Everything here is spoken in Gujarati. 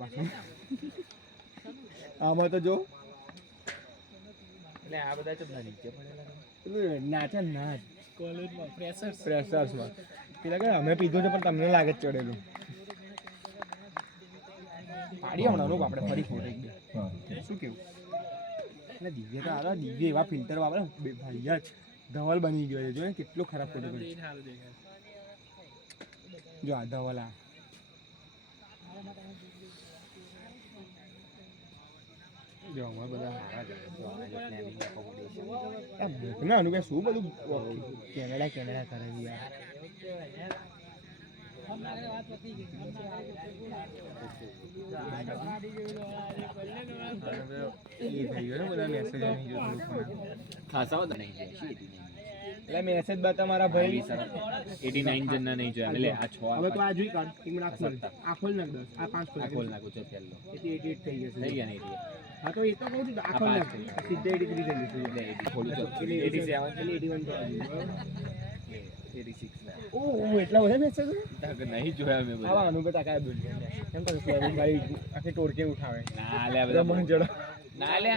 પાછું આમાં તો જો એટલે આ બધા ચમના નીચે પડેલા પેલું નાચે નાચ કોલેજમાં ફ્રેશર્સમાં પેલા કે અમે પીધું છે પણ તમને લાગે જ ચડેલું પાડીએ હમણાં આપણે ફરી ફોટો એક બે શું કેવું એટલે દિવ્ય તો આરા દિવ્ય એવા ફિલ્ટર વાપરે ભાઈ જ ધવલ બની ગયો છે જો ને કેટલો ખરાબ ફોટો કર્યો જો આ ધવલ આ જો અમારે બધા ના અનુભવ શું બધું કેનેડા કરે છે યાર ખાસા બધા નહીં છે એટલે મેસેજ બતા મારા ભાઈ 89 જણના નહીં જોયા એટલે આ 6 હવે તો આ જોઈ કાઢ એક મિનિટ આ ખોલ નાખ દસ આ પાંચ આ ખોલ નાખું છે પહેલો એટલે 88 થઈ જશે થઈ ગયા નહીં હા તો એ તો કહું છું આ ખોલ નાખ સીધા 83 થઈ જશે એટલે 80 ખોલું તો 87 એટલે 81 થઈ 86 ઓહ એટલા બધા મેસેજ નહીં જોયા મેં બધા આવા અનુભવ તાકાય બોલ એમ તો મારી આખી ટોરકે ઉઠાવે ના લે બધા મન જડો ના લે